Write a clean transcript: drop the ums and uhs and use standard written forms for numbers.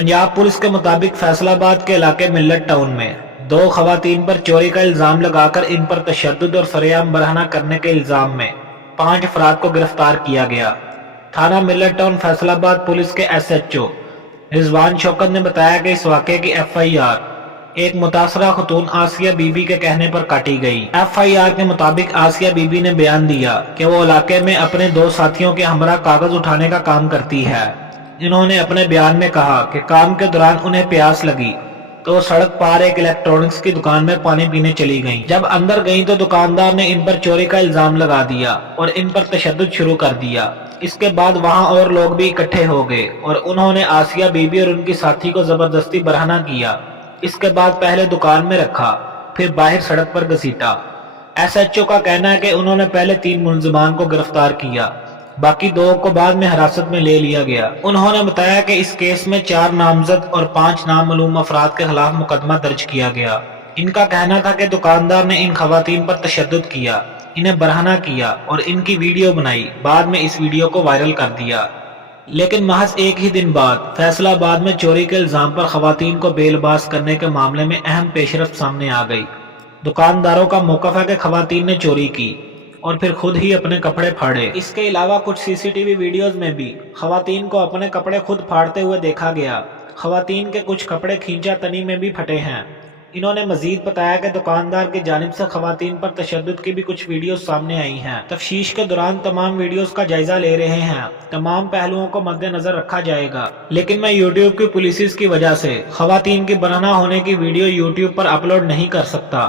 Punjab police के मुताबिक फैसलाबाद के इलाके मिल्लत टाउन में दो खवातीन पर चोरी का इल्जाम लगाकर इन पर तशद्दुद और सरेआम बरहना करने के इल्जाम में 5 अफराद को गिरफ्तार किया गया। थाना मिल्लत टाउन फैसलाबाद पुलिस के SHO रिजवान शौकत ने बताया कि इस वाक़े की FIR एक मुतासरा खतून आसिया बीबी के कहने पर काटी गई। FIR के मुताबिक आसिया बीबी ने बयान दिया कि वो इलाके में अपने 2 साथियों के हमरा कागज उठाने का काम करती है। इन्होंने अपने बयान में कहा कि काम के दौरान उन्हें प्यास लगी तो सड़क पार एक इलेक्ट्रॉनिक्स की दुकान में पानी पीने चली गईं। जब अंदर गईं तो दुकानदार ने इन पर चोरी का इल्जाम लगा दिया और इन पर तशद्दुद शुरू कर दिया। इसके बाद वहां और लोग भी इकट्ठे हो गए और उन्होंने आसिया बीबी और उनकी साथी को जबरदस्ती बरहना किया। इसके बाद पहले दुकान में रखा, फिर बाहर सड़क पर घसीटा। SHO का कहना है कि उन्होंने पहले 3 मुलजिमान को गिरफ्तार किया, बाकी 2 को बाद में हिरासत में ले लिया गया। उन्होंने बताया कि इस केस में 4 नामजद और 5 नामालूम अफराद के खिलाफ मुकदमा दर्ज किया गया। इनका कहना था कि दुकानदार ने इन खवातीन पर तशद्दुद किया, इन्हें बरहना किया और इनकी वीडियो बनाई, बाद में इस वीडियो को वायरल कर दिया। लेकिन महज एक ही दिन बाद फैसलाबाद में चोरी के इल्जाम पर खवातीन को बेलबास करने के मामले में अहम पेशरफ्त सामने आ गई। दुकानदारों का मौक़िफ़ है कि खवातीन ने चोरी की और फिर खुद ही अपने कपड़े फाड़े। इसके अलावा कुछ CCTV वीडियोज में भी खवातीन को अपने कपड़े खुद फाड़ते हुए देखा गया। खवातीन के कुछ कपड़े खींचा तनी में भी फटे हैं। इन्होंने मजीद बताया कि दुकानदार की जानिब से खवातीन पर तशद्दुद की भी कुछ वीडियोस सामने आई हैं। तफ्तीश के दौरान तमाम वीडियोस का जायजा ले रहे हैं। तमाम पहलुओं को मद्देनजर रखा जाएगा। लेकिन मैं YouTube की पॉलिसीज की वजह से खवातीन की बरहना होने की वीडियो YouTube पर अपलोड नहीं कर सकता।